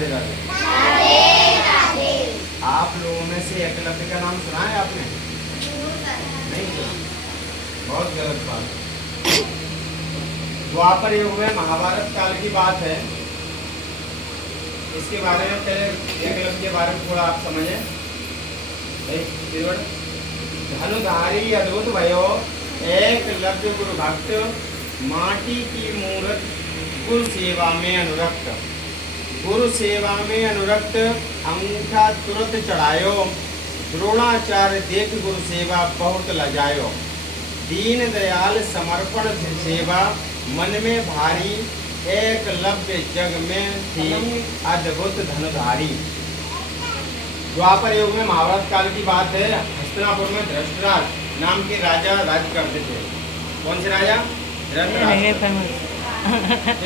राधे राधे। आप लोगों में से एकलव्य का नाम सुना है आपने? नहीं सुना, बहुत गलत बात। द्वापर युग में महाभारत काल की बात है। इसके बारे में पहले एकलव्य के बारे में थोड़ा आप समझें। धनुधारी अद्भुत भयो एकलव्य गुरु भक्त, माटी की मूरत गुरु सेवा में अनुरक्त। गुरु सेवा में अनुरक्त अंगूठा तुरंत चढ़ायो, द्रोणाचार्य देख गुरु सेवा बहुत लजायो। दीन दयाल समर्पण सेवा मन में भारी, एकलव्य जग में थी अद्भुत धनुधारी। द्वापर युग में महाभारत काल की बात है। हस्तिनापुर में धृतराष्ट्र नाम के राजा राज करते थे। कौन से राजा? धृतराष्ट्र।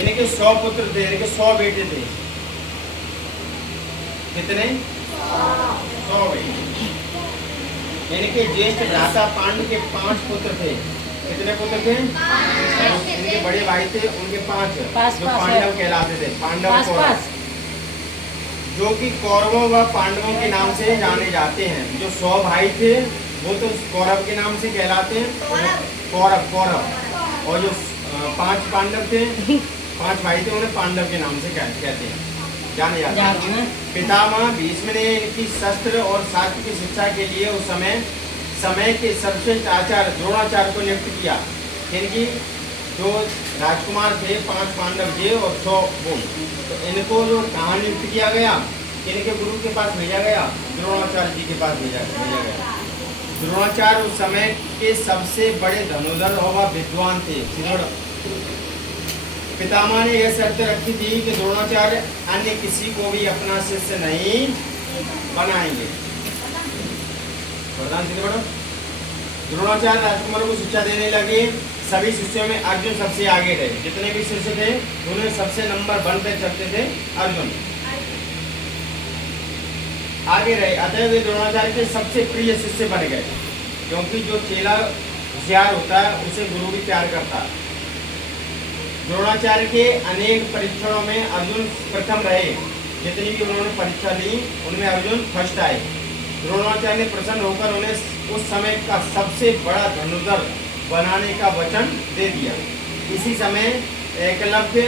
इनके 100 पुत्र थे, इनके 100 बेटे थे। कितने? 100 बेटे। इनके ज्येष्ठ भ्राता पांडु के 5 पुत्र थे। कितने पुत्र थे? इनके बड़े भाई थे, उनके 5 जो पांडव कहलाते थे। पांडव कौरव, जो कि कौरवों व पांडवों के नाम से जाने जाते हैं। जो 100 भाई थे वो तो कौरव के नाम से कहलाते हैं, कौरव। और जो 5 पांडव थे, 5 भाई थे, उन्हें पांडव के नाम से कहते हैं, जाने जाते हैं। पितामह भीष्म ने इनकी शस्त्र और शास्त्र की शिक्षा के लिए उस समय के सर्वश्रेष्ठ आचार्य द्रोणाचार्य को नियुक्त किया। इनकी जो राजकुमार थे 5 पांडव थे और 100 वो, तो इनको जो कहाँ नियुक्त किया गया? इनके गुरु के पास भेजा गया, द्रोणाचार्य जी के पास भेजा गया। द्रोणाचार्य उस समय के सबसे बड़े धनुर्धर और विद्वान थे। पितामह ने यह शर्त रखी थी कि द्रोणाचार्य अन्य किसी को भी अपना शिष्य नहीं बनाएंगे। द्रोणाचार्य राजकुमारों को शिक्षा देने लगे। सभी शिष्यों में अर्जुन सबसे आगे रहे। जितने भी शिष्य थे उन्हें सबसे नंबर 1 पे चलते थे अर्जुन, आगे रहे। अतः वे द्रोणाचार्य के सबसे प्रिय शिष्य बन गए, क्योंकि जो चेला होशियार होता है उसे गुरु भी प्यार करता है। द्रोणाचार्य के अनेक परीक्षणों में अर्जुन प्रथम रहे। जितनी भी उन्होंने परीक्षा ली उनमें अर्जुन फर्स्ट आए। द्रोणाचार्य ने प्रसन्न होकर उन्हें उस समय का सबसे बड़ा धनुर्धर बनाने का वचन दे दिया। इसी समय एकलव्य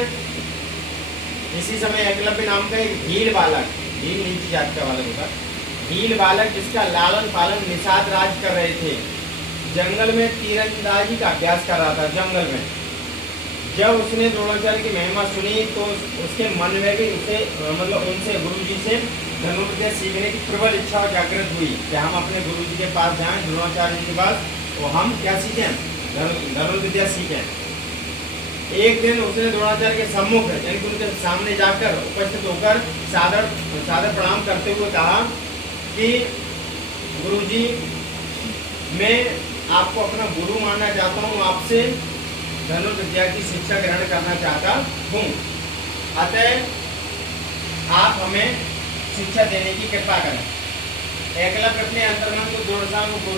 नाम का एक भील बालक, भील नीची जात का बालक होता, भील बालक जिसका लालन पालन निषाद राज कर रहे थे, जंगल में तीरंदाजी का अभ्यास कर रहा था। जंगल में जब उसने द्रोणाचार्य की महिमा सुनी तो उसके मन में भी उनसे गुरुजी से धनुर्विद्या सीखने की प्रबल इच्छा जागृत हुई कि हम अपने गुरुजी के पास जाएं, द्रोणाचार्य जी के पास, और हम क्या सीखें? धनुर्विद्या सीखें। एक दिन उसने द्रोणाचार्य के सम्मुख यानी उनके सामने जाकर उपस्थित होकर सादर प्रणाम करते हुए कहा कि गुरुजी, मैं आपको अपना गुरु मानना चाहता हूँ, आपसे धनुर्विद्या की शिक्षा ग्रहण करना चाहता हूँ। अतः आप हमें शिक्षा देने की कृपा करें। एकलव्य अपने अंतर्मन को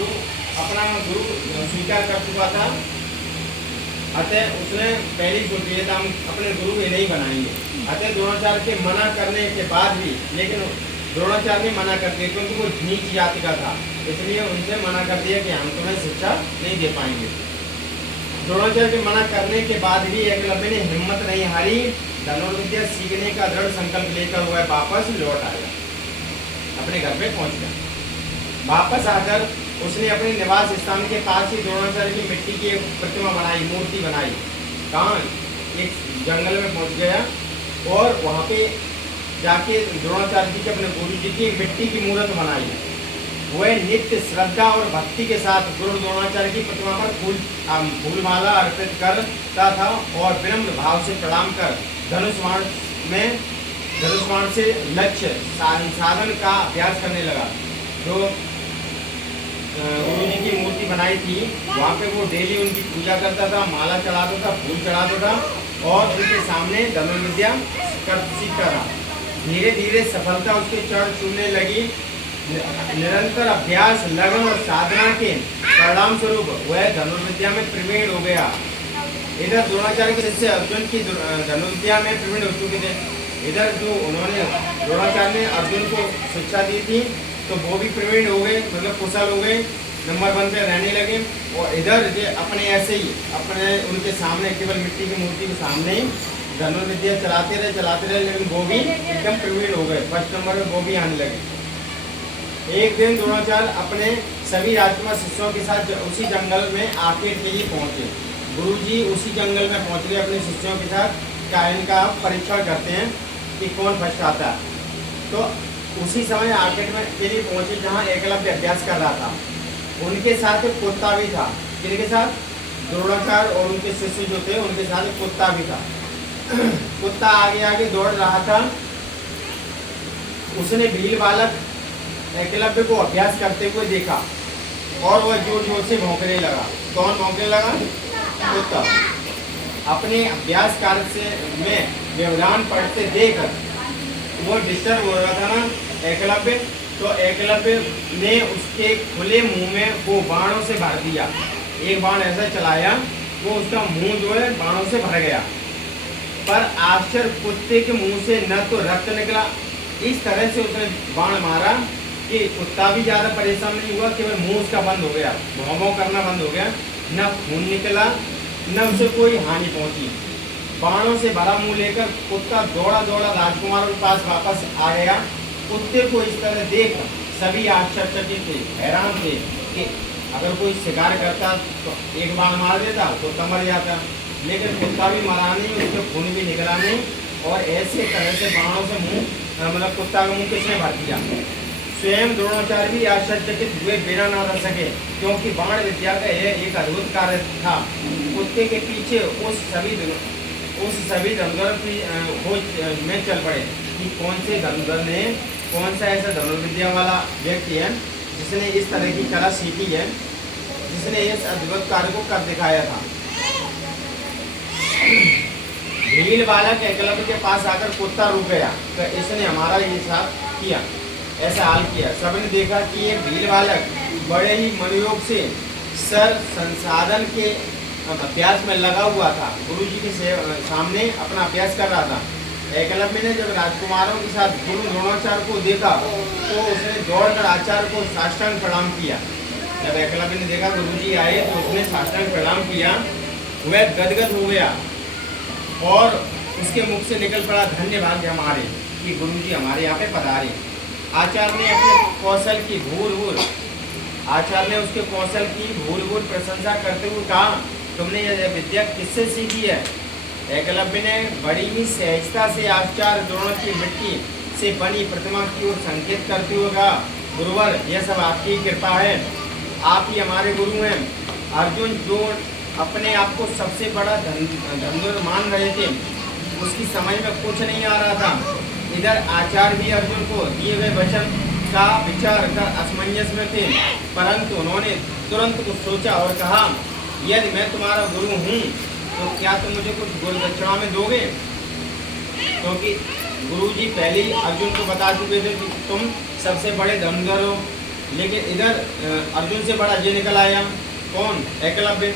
अपना गुरु स्वीकार कर चुका था। अतः उसने पहले सोच लिया था हम अपने गुरु ये नहीं बनाएंगे। अतः द्रोणाचार्य के मना करने के बाद भी, लेकिन द्रोणाचार्य ने मना कर दिया क्योंकि वो नीच जाति का था, इसलिए उनसे मना कर दिया कि हम तुम्हें शिक्षा नहीं दे पाएंगे। द्रोणाचार्य के मना करने के बाद भी एकलव्य ने हिम्मत नहीं हारी। धनुर्विद्या सीखने का दृढ़ संकल्प लेकर वह वापस लौट आया, अपने घर पे पहुंच गया। वापस आकर उसने अपने निवास स्थान के पास ही द्रोणाचार्य की मिट्टी की एक प्रतिमा बनाई, मूर्ति बनाई। कहाँ? एक जंगल में पहुंच गया और वहाँ पे जाके द्रोणाचार्य जी के अपने गुरु जी की मिट्टी की मूर्त बनाई। वह नित्य श्रद्धा और भक्ति के साथ गुरु द्रोणाचार्य की प्रतिमा पर फूलमाला अर्पित करता था और विनम्र भाव से प्रणाम कर धनुष्वाण से लक्ष्य साधन का अभ्यास करने लगा। जो गुरु जी की मूर्ति बनाई थी वहाँ पे वो डेली उनकी पूजा करता था, माला चढ़ाता था, फूल चढ़ाता था और उनके सामने धनुर्विद्या सीखता था। धीरे धीरे सफलता उसके चरण छूने लगी। निरंतर अभ्यास, लगन और साधना के परिणाम स्वरूप वह धनुर्विद्या में प्रवीण हो गया। इधर द्रोणाचार्य के शिष्य अर्जुन की धनुर्विद्या में प्रवीण हो चुके थे। इधर जो उन्होंने द्रोणाचार्य ने अर्जुन को शिक्षा दी थी, तो वो भी प्रवीण हो गए, मतलब कुशल हो गए, नंबर 1 पे रहने लगे। और इधर जो अपने ऐसे ही अपने उनके सामने केवल मिट्टी की मूर्ति के सामने ही धनुर्विद्या चलाते रहे, लेकिन वो भी एकदम प्रवीण हो गए, फर्स्ट नंबर पे वो भी आने लगे। एक दिन द्रोणाचार्य अपने सभी राजकुमार शिष्यों के साथ उसी जंगल में आकेट के लिए पहुंचे। गुरुजी उसी जंगल में पहुंच गए अपने शिष्यों के साथ, क्या इनका परीक्षण करते हैं कि कौन फर्स्ट आता है। तो उसी समय आकेट में के लिए पहुंचे जहाँ एकलव्य अभ्यास कर रहा था। उनके साथ एक कुत्ता भी था। किनके साथ? द्रोणाचार्य और उनके शिष्य जो थे उनके साथ एक कुत्ता भी था। कुत्ता आगे आगे दौड़ रहा था। उसने भील बालक एकलव्य को अभ्यास करते हुए देखा और वह जोर जोर से भौंकने लगा। कौन भौंकने लगा? कुत्ता। अपने अभ्यास कार्य से में व्यवधान पड़ते देख वो डिस्टर्ब हो रहा था ना एकलव्य, तो एकलव्य ने उसके खुले मुंह में वो बाणों से भर दिया। एक बाण ऐसा चलाया, वो उसका मुंह जो है बाणों से भर गया। पर आश्चर्य, कुत्ते के मुंह से न तो रक्त निकला, इस तरह से उसने बाण मारा कि कुत्ता भी ज़्यादा परेशान नहीं हुआ, केवल मुंह उसका बंद हो गया, भौं भौं करना बंद हो गया। न खून निकला, न उसे कोई हानि पहुंची। बाणों से भरा मुंह लेकर कुत्ता दौड़ा दौड़ा राजकुमारों के पास वापस आ गया। कुत्ते को इस तरह देख सभी आश्चर्यचकित थे, हैरान थे कि अगर कोई शिकार करता तो एक बाण मार देता, कुत्ता मर जाता, लेकिन कुत्ता भी मरा नहीं, उसके खून भी निकला नहीं। और ऐसे तरह से बाणों से मुंह मतलब कुत्ता का मुंह किसने भर दिया? स्वयं द्रोणाचार्य भी आश्चर्यचकित हुए, बिना ना रह सके, क्योंकि बाण विद्या का यह एक अद्भुत कार्य था। कुत्ते के पीछे उस सभी धनुर्धर की खोज में चल पड़े कि कौन से धनुर्धर ने, कौन सा ऐसा धनुर्विद्या वाला व्यक्ति है जिसने इस तरह की कला सीखी है, जिसने इस अद्भुत कार्य को कर दिखाया था। भील बालक एकलव्य के पास आकर कुत्ता रुक गया, तो इसने हमारा ये साथ किया, ऐसा हाल किया। सबने देखा कि ये भील बालक बड़े ही मनोयोग से सर संसाधन के अभ्यास में लगा हुआ था, गुरुजी के सामने अपना अभ्यास कर रहा था। एकलव्य ने जब राजकुमारों के साथ गुरु द्रोणाचार्य को देखा तो उसने दौड़कर आचार्य को साष्टांग प्रणाम किया। जब एकलव्य ने देखा गुरुजी आए तो उसने साष्टांग प्रणाम किया। वह गदगद हो गया और उसके मुख से निकल पड़ा, धन्य भाग्य हमारे कि गुरुजी हमारे यहाँ पे पधारे। आचार्य ने अपने कौशल की आचार्य ने उसके कौशल की भूल प्रशंसा करते हुए कहा, तुमने यह विद्या किससे सीखी है? एकलव्य ने बड़ी ही सहजता से आचार्य द्रोण की मिट्टी से बनी प्रतिमा की ओर संकेत करते हुए कहा, गुरुवर, यह सब आपकी कृपा है, आप ही हमारे गुरु हैं। अर्जुन जो अपने आप को सबसे बड़ा धनुर्धर मान रहे थे, उसकी समझ में कुछ नहीं आ रहा था। इधर आचार्य भी अर्जुन को दिए हुए वचन का विचार कर असमंजस में थे, परंतु उन्होंने तुरंत कुछ सोचा और कहा, यदि मैं तुम्हारा गुरु हूँ तो क्या तुम मुझे कुछ गुरु दक्षिणा में दोगे? क्योंकि गुरुजी पहले ही अर्जुन को बता चुके थे कि तुम सबसे बड़े धनुर्धर हो, लेकिन इधर अर्जुन से बड़ा ये निकल आया, कौन? एकलव्य।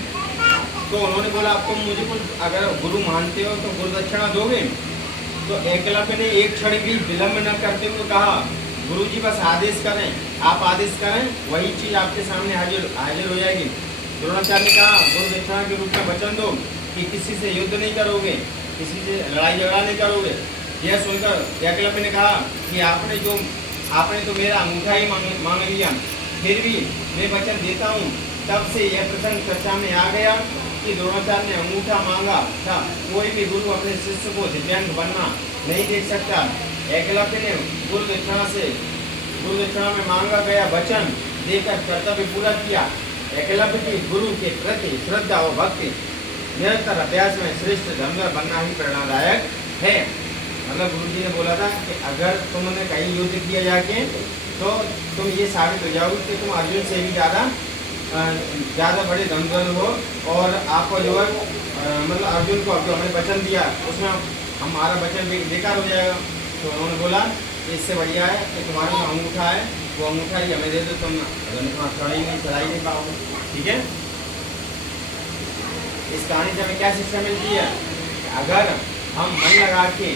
तो उन्होंने बोला, तुम मुझे कुछ अगर गुरु मानते हो तो गुरु दक्षिणा दोगे? तो एकलव्य ने एक क्षण भी विलम्ब न करते हुए कहा, गुरुजी बस आदेश करें, आप आदेश करें, वही चीज़ आपके सामने हाजिर हो जाएगी। द्रोणाचार्य ने कहा, गुरु दक्षिणा के रूप में वचन दो कि किसी से युद्ध नहीं करोगे, किसी से लड़ाई झगड़ा नहीं करोगे। यह सुनकर एकलव्य ने कहा कि आपने तो मेरा अंगूठा ही मांग लिया, फिर भी मैं वचन देता हूँ। तब से यह प्रसंग चर्चा में आ गया कि द्रोणाचार्य ने अंगूठा मांगा था। कोई भी गुरु अपने शिष्य को दिव्यांग बनना नहीं देख सकता। एकलव्य ने गुरु दक्षिणा में मांगा गया वचन देकर कर्तव्य पूरा किया। एकलव्य की गुरु के प्रति श्रद्धा और भक्ति निरंतर अभ्यास में श्रेष्ठ धनुर्धर बनना ही प्रेरणादायक है। मतलब गुरुजी ने बोला था कि अगर तुमने कहीं युद्ध किया जाके तो तुम ये साबित हो जाओगे कि तुम अर्जुन से भी ज़्यादा बड़े धनुर्धर हो, और आपको जो है मतलब अर्जुन को जो हमने वचन दिया उसमें हमारा वचन बेकार हो जाएगा। तो उन्होंने बोला कि इससे बढ़िया है कि तुम्हारा जो अंगूठा है वो अंगूठा ही हमें दे दो, तुम चढ़ाई नहीं पाओगे। ठीक है, इस कहानी से हमें क्या शिक्षा मिलती है? अगर हम मन लगा के